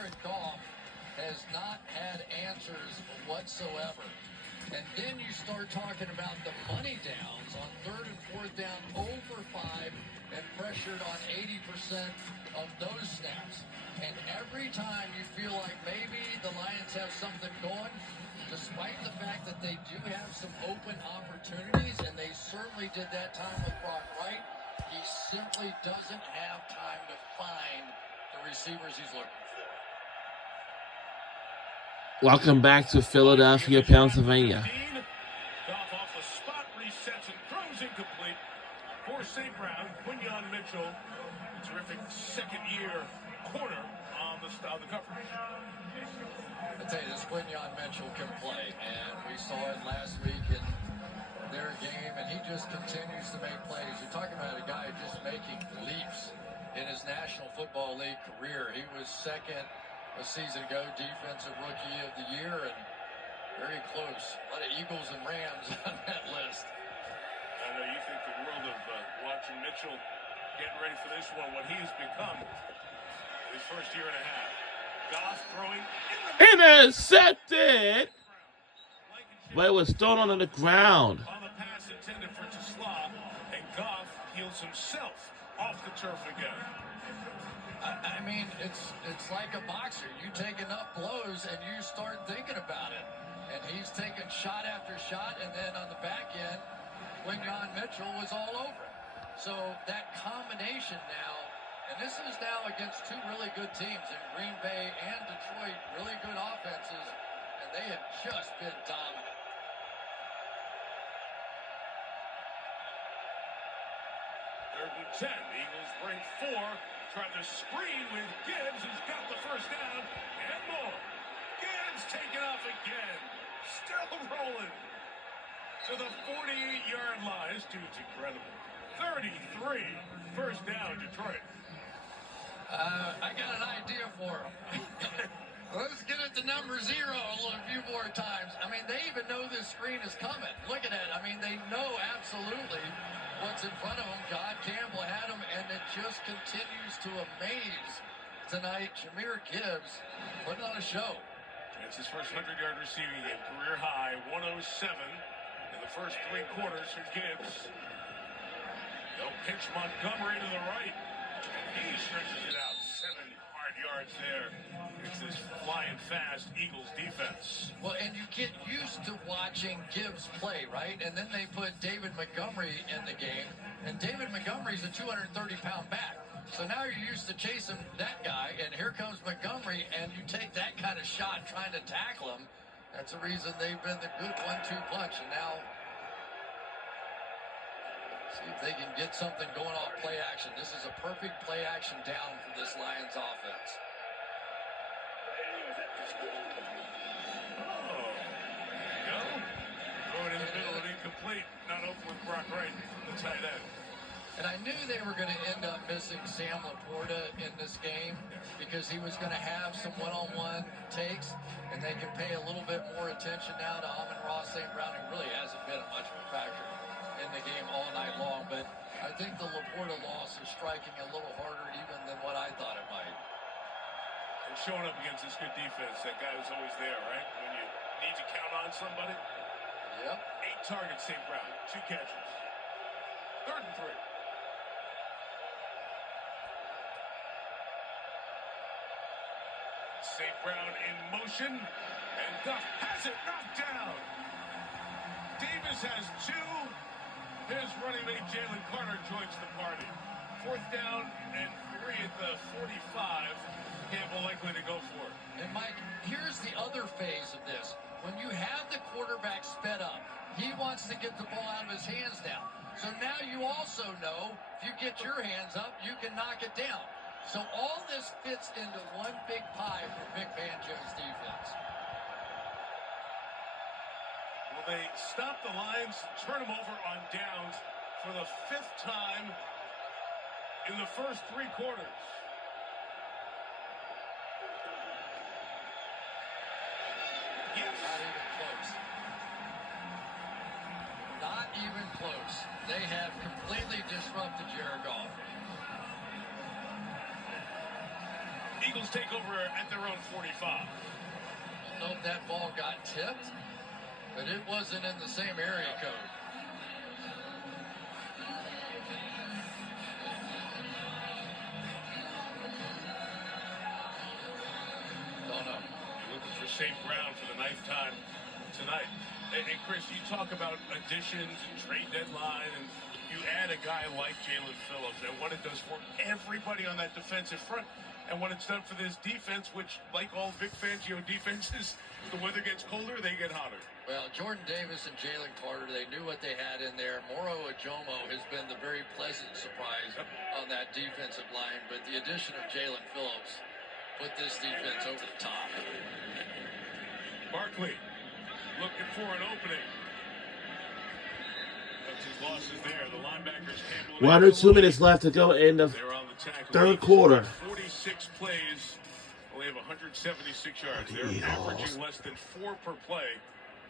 Jared Goff has not had answers whatsoever. And then you start talking about the money downs on third and fourth down, over 5, and pressured on 80% of those snaps. And every time you feel like maybe the Lions have something going, despite the fact that they do have some open opportunities, and they certainly did that time with Brock Wright, he simply doesn't have time to find the receivers he's looking for. Welcome back to Philadelphia, Pennsylvania. Goff off the spot, resets and throws incomplete. For St. Brown, Quinyon Mitchell, terrific second-year corner on the coverage. I tell you, this Quinyon Mitchell can play, and we saw it last week in their game, and he just continues to make plays. You're talking about a guy just making leaps in his National Football League career. He was second a season ago, Defensive Rookie of the Year, and very close. A lot of Eagles and Rams on that list. I know you think the world of watching Mitchell getting ready for this one, what he's become his first year and a half. Goff throwing Intercepted! But it was thrown on the ground. On the pass intended for Tesla, and Goff heals himself off the turf again. I mean, it's like a boxer. You take enough blows and you start thinking about it. And he's taking shot after shot, and then on the back end, Quinyon Mitchell was all over it. So that combination now, and this is now against two really good teams in Green Bay and Detroit, really good offenses, and they have just been dominant. Third and 10, Eagles bring 4. Trying to screen with Gibbs, who's got the first down, and more. Gibbs taking off again. Still rolling to the 48-yard line. This dude's incredible. 33, first down, Detroit. I got an idea for him. Let's get it to number 0 a few more times. I mean, they even know this screen is coming. Look at that. I mean, they know absolutely what's in front of them. God Campbell had him, and it just continues to amaze tonight. Jahmyr Gibbs putting on a show. It's his first 100-yard receiving game, career high, 107 in the first 3 quarters for Gibbs. They'll pitch Montgomery to the right, and he stretches it out. 7 hard yards there. It's this flying fast Eagles defense. Well, and you get used to watching Gibbs play, right? And then they put David Montgomery in the game, and David Montgomery's a 230-pound back. So now you're used to chasing that guy, and here comes Montgomery, and you take that kind of shot trying to tackle him. That's the reason they've been the good 1-2 punch, and now see if they can get something going off play action. This is a perfect play action down for this Lions offense. Go. Throw it in the middle and incomplete. Not open with Brock Wright, the tight end. And I knew they were going to end up missing Sam Laporta in this game because he was going to have some one-on-one takes, and they can pay a little bit more attention now to Amon-Ra St. Brown, who really hasn't been much of a factor in the game all night long. But I think the Laporta loss is striking a little harder even than what I thought it might. And showing up against this good defense, that guy was always there, right? When you need to count on somebody. Yep. 8 targets, St. Brown, 2 catches. 3rd and 3. St. Brown in motion, and Goff has it knocked down. Davis has 2. His running mate Jalen Carter joins the party. 4th down and 3 at the 45. Campbell likely to go for it. And Mike, here's the other phase of this. When you have the quarterback sped up, he wants to get the ball out of his hands now. So now you also know if you get your hands up, you can knock it down. So all this fits into one big pie for Vic Fangio's defense. Will they stop the Lions, turn them over on downs for the 5th time in the first 3 quarters? Yes. Not even close. Not even close. They have completely disrupted Jared Goff. Eagles take over at their own 45. I don't know if that ball got tipped, but it wasn't in the same area code. Don't know. Looking for safe ground for the ninth time tonight. And Chris, you talk about additions and trade deadline, and you add a guy like Jaelan Phillips, and what it does for everybody on that defensive front, and what it's done for this defense, which, like all Vic Fangio defenses, the weather gets colder, they get hotter. Well, Jordan Davis and Jalen Carter, they knew what they had in there. Moro Ojomo has been the very pleasant surprise on that defensive line, but the addition of Jaelan Phillips put this defense over the top. Barkley looking for an opening. That's his losses there. The linebackers handle it. 1 or 2 minutes left to go in the They're on the tackle. third quarter. 46 plays. Only have 176 yards. They're averaging less than 4 per play.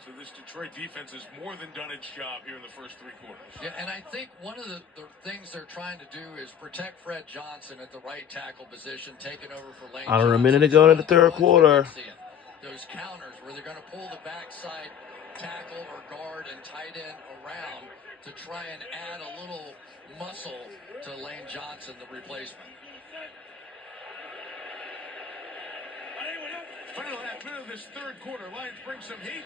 So this Detroit defense has more than done its job here in the first 3 quarters. Yeah, and I think one of the things they're trying to do is protect Fred Johnson at the right tackle position, taking over for Lane Under a Johnson. minute to go in the third quarter. Those counters where they're going to pull the backside tackle or guard and tight end around to try and add a little muscle to Lane Johnson, the replacement. Final half minute of this third quarter. Lions bring some heat.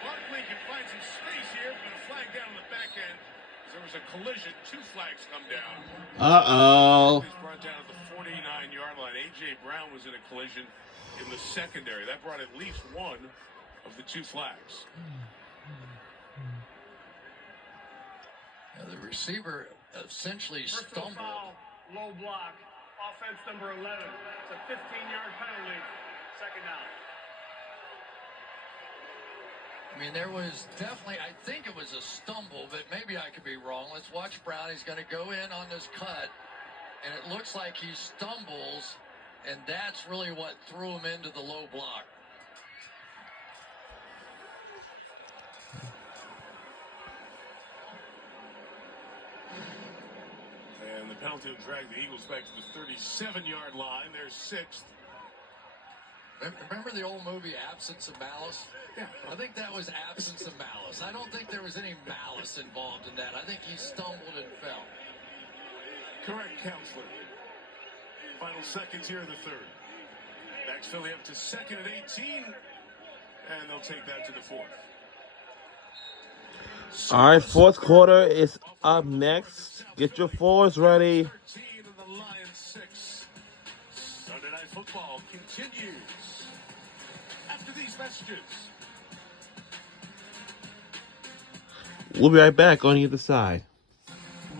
Barkley can find some space here, but a flag down on the back end. There was a collision. 2 flags come down. Uh-oh. He's brought down at the 49-yard line. A.J. Brown was in a collision in the secondary. That brought at least 1 of the 2 flags. Now, the receiver essentially Personal stumbled. foul, low block, offense number 11. It's a 15-yard penalty. Second down. I mean, there was definitely, I think it was a stumble, but maybe I could be wrong. Let's watch Brown. He's going to go in on this cut, and it looks like he stumbles, and that's really what threw him into the low block. And the penalty will drag the Eagles back to the 37-yard line. They're 6th. Remember the old movie Absence of Malice? Yeah. I think that was Absence of Malice. I don't think there was any malice involved in that. I think he stumbled and fell. Correct, Counselor. Final seconds here in the third. Backs Philly up to 2nd and 18. And they'll take that to the 4th. All right, fourth quarter is up next. Get your 4s ready. 13 and the Lions 6. Sunday Night Football continues after these messages. We'll be right back on either side.